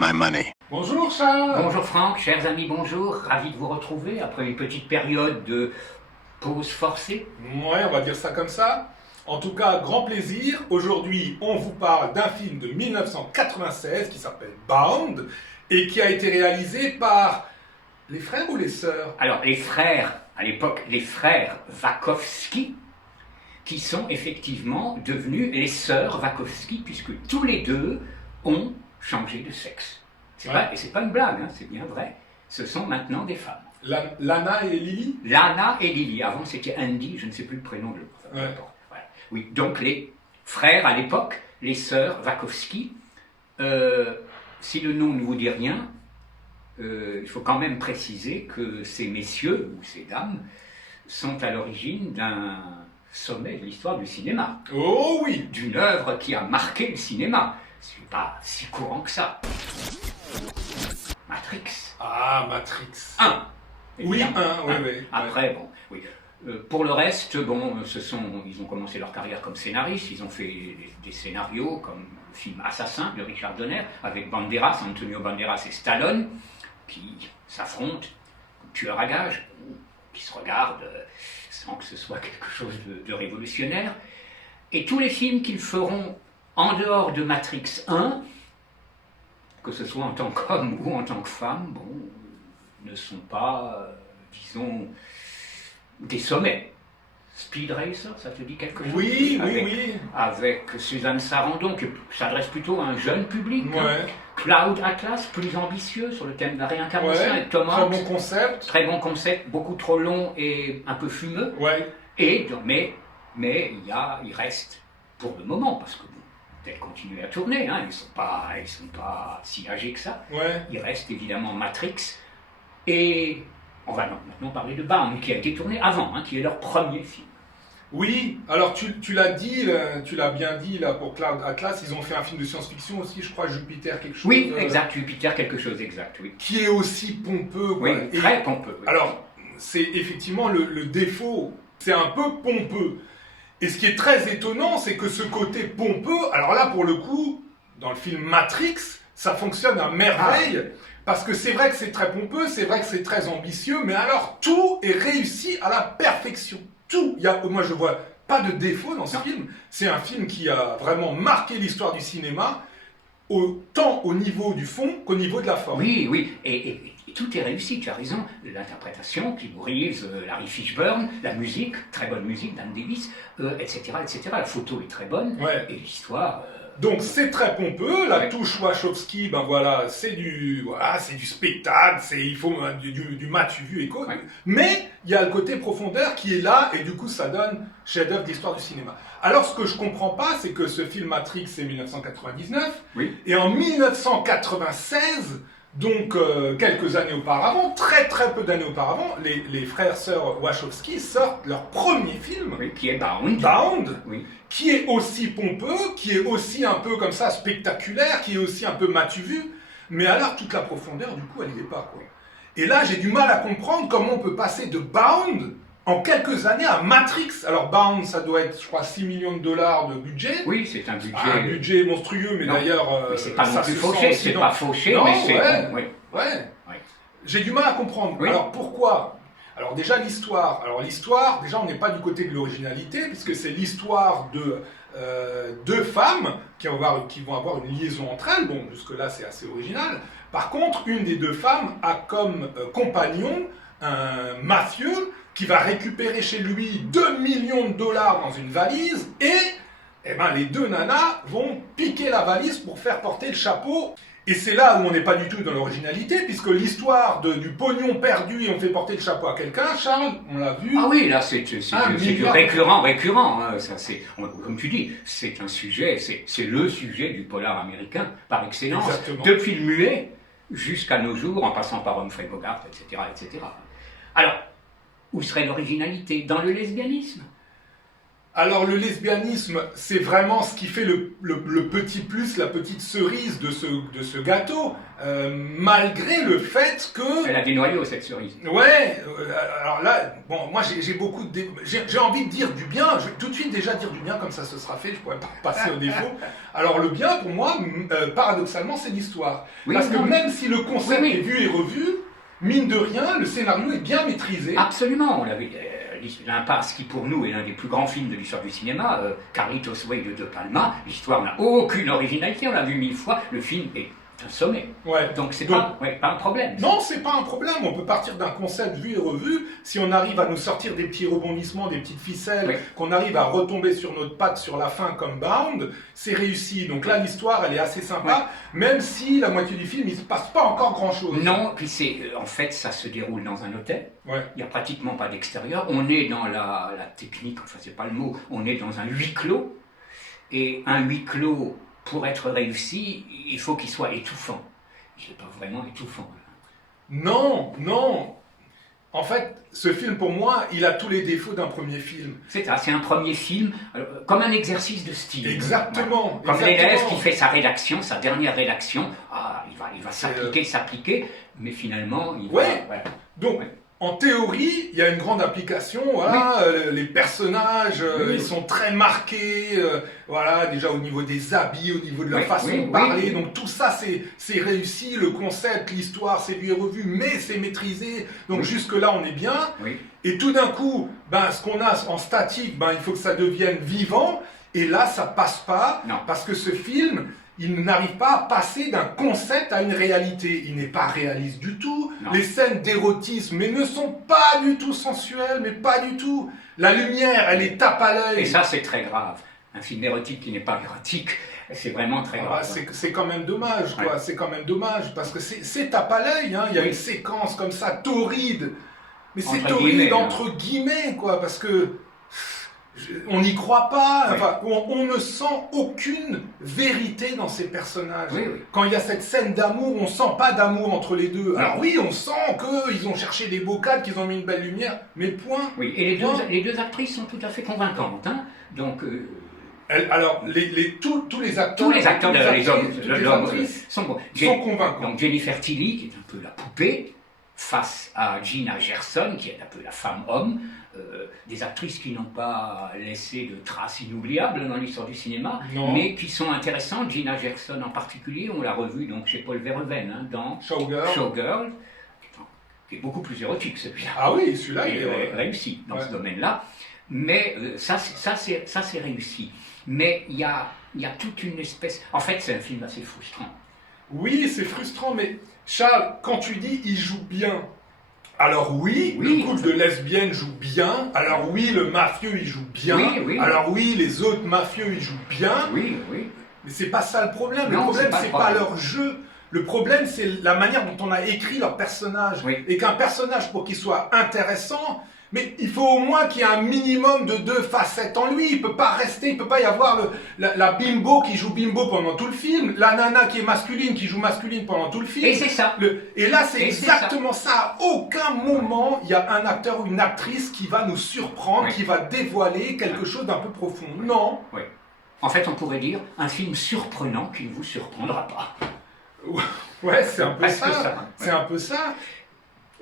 my money. Bonjour Charles. Bonjour Franck, chers amis, bonjour. Ravi de vous retrouver après une petite période de pause forcée. Ouais, on va dire ça comme ça. En tout cas, grand plaisir. Aujourd'hui, on vous parle d'un film de 1996 qui s'appelle Bound et qui a été réalisé par les frères ou les sœurs? Alors, les frères, à l'époque, les frères Wachowski, qui sont effectivement devenus les sœurs Wachowski, puisque tous les deux ont changé de sexe. Et c'est pas une blague, hein, c'est bien vrai. Ce sont maintenant des femmes. Lana et Lily? Lana et Lily. Avant, c'était Andy, je ne sais plus le prénom de l'autre. Voilà. Oui, donc les frères à l'époque, les sœurs Wachowski. Si le nom ne vous dit rien, il faut quand même préciser que ces messieurs ou ces dames sont à l'origine d'un sommet de l'histoire du cinéma. Oh oui! D'une œuvre qui a marqué le cinéma. C'est pas si courant que ça. Matrix. Ah, Matrix. 1. Oui, 1, oui, oui. Après, bon, oui. Pour le reste, bon, ils ont commencé leur carrière comme scénaristes, ils ont fait des scénarios comme le film Assassin de Richard Donner, avec Banderas, Antonio Banderas et Stallone, qui s'affrontent, tueurs à gages, qui se regardent sans que ce soit quelque chose de révolutionnaire. Et tous les films qu'ils feront en dehors de Matrix 1, que ce soit en tant qu'homme ou en tant que femme, bon, ne sont pas, disons, des sommets. Speed Racer, ça te dit quelque chose? Oui, oui. Avec Suzanne Sarandon, qui s'adresse plutôt à un jeune public. Ouais. Hein. Cloud Atlas, plus ambitieux, sur le thème de la réincarnation, Ouais. avec Tom Très Hanks. bon concept. Très bon concept, beaucoup trop long et un peu fumeux. Ouais. Mais il reste, pour le moment, parce que bon, peut-être continuer à tourner, hein, ils sont pas si âgés que ça. Ouais. Il reste évidemment Matrix, et on va maintenant parler de Bound, qui a été tourné avant, hein, qui est leur premier film. Oui, alors tu l'as dit, tu l'as bien dit là pour Cloud Atlas, ils ont fait un film de science-fiction aussi, je crois, Jupiter quelque chose. Oui, exact, Jupiter quelque chose, exact, oui. Qui est aussi pompeux. Quoi. Oui, très pompeux. Oui. Alors, c'est effectivement le défaut, c'est un peu pompeux. Et ce qui est très étonnant, c'est que ce côté pompeux, alors là pour le coup, dans le film Matrix, ça fonctionne à merveille. Parce que c'est vrai que c'est très pompeux, c'est vrai que c'est très ambitieux, mais alors tout est réussi à la perfection. Tout. Moi je vois pas de défaut dans ce film. C'est un film qui a vraiment marqué l'histoire du cinéma, autant au niveau du fond qu'au niveau de la forme. Oui, et tout est réussi, tu as raison. L'interprétation, Keanu Reeves, Larry Fishburne, la musique, très bonne musique, Dan Davis, etc., etc. La photo est très bonne, et l'histoire... Donc c'est très pompeux, la touche Wachowski, ben voilà, c'est du spectacle, il faut du matu vu et quoi. Mais il y a le côté profondeur qui est là et du coup ça donne chef-d'œuvre d'histoire du cinéma. Alors ce que je comprends pas, c'est que ce film Matrix c'est 1999 et en 1996, donc quelques années auparavant, très peu d'années auparavant, les frères sœurs Wachowski sortent leur premier film, qui est Bound. Qui est aussi pompeux, qui est aussi un peu comme ça spectaculaire, qui est aussi un peu matu vu, mais alors toute la profondeur du coup elle n'y est pas quoi. Et là j'ai du mal à comprendre comment on peut passer de Bound en quelques années à Matrix. Alors Bound ça doit être je crois 6 millions de dollars de budget. Oui, c'est un budget. Un budget monstrueux, mais d'ailleurs c'est pas non plus fauché, c'est pas fauché, non, mais c'est ouais, bon, oui. Ouais. J'ai du mal à comprendre. Oui. Alors pourquoi? Alors déjà l'histoire. Alors l'histoire, déjà on n'est pas du côté de l'originalité, puisque c'est l'histoire de deux femmes qui vont avoir une liaison entre elles. Bon, jusque-là c'est assez original. Par contre, une des deux femmes a comme compagnon un mafieux qui va récupérer chez lui 2 millions de dollars dans une valise et les deux nanas vont piquer la valise pour faire porter le chapeau. Et c'est là où on n'est pas du tout dans l'originalité, puisque l'histoire du pognon perdu et on fait porter le chapeau à quelqu'un, Charles, on l'a vu. Ah oui, là c'est du récurrent. Hein. Ça, comme tu dis, c'est un sujet, c'est le sujet du polar américain par excellence. Exactement. Depuis le muet jusqu'à nos jours, en passant par Humphrey Bogart, etc. Alors, où serait l'originalité? Dans le lesbianisme? Alors le lesbianisme, c'est vraiment ce qui fait le petit plus, la petite cerise de ce gâteau, malgré le fait que... Elle a des noyaux, cette cerise. Ouais, alors là, bon, moi j'ai beaucoup de... J'ai envie de dire du bien, je vais tout de suite déjà dire du bien, comme ça ce sera fait, je pourrais pas passer au défaut. Alors le bien, pour moi, paradoxalement, c'est l'histoire. Oui, Parce que non, même si le concept oui, oui. est vu et revu, mine de rien, le scénario est bien maîtrisé. Absolument, on l'avait... L'Impasse, qui pour nous est l'un des plus grands films de l'histoire du cinéma, Carlitos Way de Palma, l'histoire n'a aucune originalité, on l'a vu 1000 fois, le film est un sommet. Ouais. Donc c'est pas un problème. Non, c'est pas un problème. On peut partir d'un concept vu et revu. Si on arrive à nous sortir des petits rebondissements, des petites ficelles, Oui. qu'on arrive à retomber sur notre patte sur la fin comme Bound, c'est réussi. Donc là, l'histoire, elle est assez sympa, même si la moitié du film, il se passe pas encore grand-chose. Non, puis en fait, ça se déroule dans un hôtel. Ouais. Il n'y a pratiquement pas d'extérieur. On est dans la technique, enfin c'est pas le mot, on est dans un huis clos. Et un huis clos, pour être réussi, il faut qu'il soit étouffant. Il n'est pas vraiment étouffant. Non, non. En fait, ce film, pour moi, il a tous les défauts d'un premier film. C'est ça, c'est un premier film, comme un exercice de style. Exactement. Ouais. Comme exactement. l'élève qui fait sa rédaction, sa dernière rédaction, il va s'appliquer, mais finalement, il va... Ouais. Voilà. Donc, en théorie, il y a une grande application. Voilà, les personnages, ils sont très marqués. Voilà, déjà au niveau des habits, au niveau de la façon de parler. Donc tout ça, c'est réussi. Le concept, l'histoire, c'est vu et revu, mais c'est maîtrisé. Donc jusque là, on est bien. Oui. Et tout d'un coup, ce qu'on a en statique, il faut que ça devienne vivant. Et là, ça passe pas, parce que ce film, il n'arrive pas à passer d'un concept à une réalité. Il n'est pas réaliste du tout. Non. Les scènes d'érotisme, mais ne sont pas du tout sensuelles, mais pas du tout. La lumière, elle est tape à l'œil. Et ça, c'est très grave. Un film érotique qui n'est pas érotique, c'est vraiment très grave. C'est quand même dommage, quoi. C'est quand même dommage, parce que c'est tape à l'œil. Hein. Il y a une séquence comme ça, torride. Mais c'est torride entre guillemets, quoi, parce que... on n'y croit pas, enfin, on ne sent aucune vérité dans ces personnages. Oui. Quand il y a cette scène d'amour, on sent pas d'amour entre les deux. Alors oui, on sent qu'ils ont cherché des beaux cadres, qu'ils ont mis une belle lumière, mais point. Oui, et les deux actrices sont tout à fait convaincantes. Hein. Donc, alors, tous les acteurs, les hommes sont bons. Sont convaincants. Donc Jennifer Tilly, qui est un peu la poupée, face à Gina Gerson, qui est un peu la femme-homme, des actrices qui n'ont pas laissé de traces inoubliables dans l'histoire du cinéma, mais qui sont intéressantes. Gina Gerson en particulier, on l'a revue donc chez Paul Verhoeven dans Showgirl, qui est beaucoup plus érotique celui-là. Ah oui, celui-là il est réussi dans ce domaine-là. Mais ça c'est réussi. Mais il y a toute une espèce... En fait, c'est un film assez frustrant. Oui, c'est frustrant, mais Charles, quand tu dis « il joue bien », alors oui, le couple de lesbiennes joue bien, alors oui, le mafieux il joue bien, alors oui, les autres mafieux ils jouent bien, mais c'est pas ça le problème. Le problème, c'est pas leur jeu. Le problème, c'est la manière dont on a écrit leur personnage. Et qu'un personnage, pour qu'il soit intéressant, mais il faut au moins qu'il y ait un minimum de 2 facettes en lui. Il peut pas y avoir la bimbo qui joue bimbo pendant tout le film, la nana qui est masculine qui joue masculine pendant tout le film. Et c'est ça. Et là, c'est exactement ça. À aucun moment, il y a un acteur ou une actrice qui va nous surprendre, qui va dévoiler quelque chose d'un peu profond. Non. En fait, on pourrait dire un film surprenant qui ne vous surprendra pas. Ouais, c'est un peu ça. C'est un peu ça.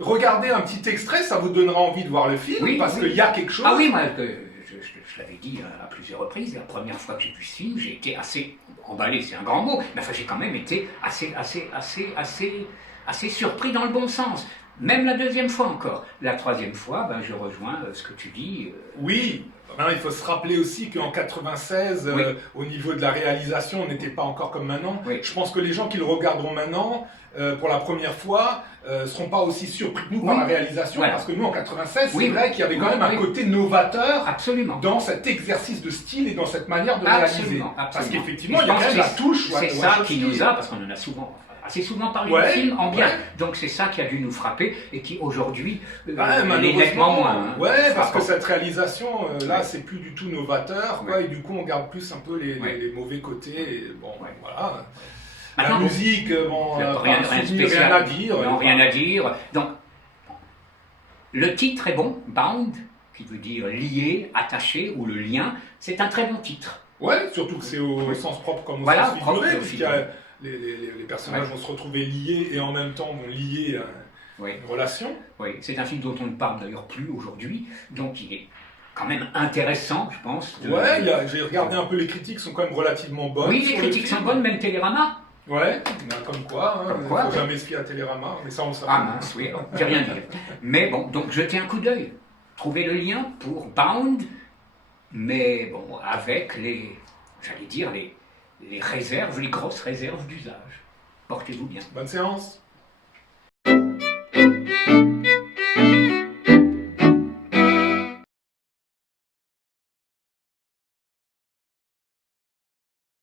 Regardez un petit extrait, ça vous donnera envie de voir le film, parce qu'il y a quelque chose. Ah oui, moi, je l'avais dit à plusieurs reprises, la première fois que j'ai vu ce film, j'ai été assez emballé, c'est un grand mot, mais enfin, j'ai quand même été assez surpris dans le bon sens. Même la deuxième fois encore. La troisième fois, je rejoins ce que tu dis. Oui. Il faut se rappeler aussi qu'en 96, au niveau de la réalisation, on n'était pas encore comme maintenant. Je pense que les gens qui le regarderont maintenant, pour la première fois, ne seront pas aussi surpris que nous par la réalisation, parce que nous, en 96, c'est vrai qu'il y avait quand même un côté novateur dans cet exercice de style et dans cette manière de réaliser. Parce qu'effectivement, il y a quand même la touche. C'est ça qui nous a, parce qu'on en a assez souvent parlé du film en bien. Donc c'est ça qui a dû nous frapper et qui aujourd'hui est nettement moins. Parce que cette réalisation, là, c'est plus du tout novateur, et du coup, on garde plus un peu les mauvais côtés. Et bon, voilà. La musique, rien à dire. Non, rien à dire. Donc, le titre est bon, Bound, qui veut dire lié, attaché, ou le lien. C'est un très bon titre. Ouais, surtout que c'est au sens propre comme au Voilà, sens propre, figuré, puisqu'il y a figuré. les personnages vont se retrouver liés et en même temps vont lier Oui. une relation. Oui, c'est un film dont on ne parle d'ailleurs plus aujourd'hui, donc il est quand même intéressant, je pense. Ouais, j'ai regardé un peu les critiques, sont quand même relativement bonnes. Oui, les sur critiques le sont film. bonnes, même Télérama. Ouais, ben, comme quoi, Comme il quoi, faut ouais. jamais se fier à Télérama, mais ça on le savait. Ah mince, oui, j'ai rien dit. Mais bon, donc jetez un coup d'œil. Trouvez le lien pour Bound, mais bon, avec j'allais dire, les réserves, les grosses réserves d'usage. Portez-vous bien. Bonne séance.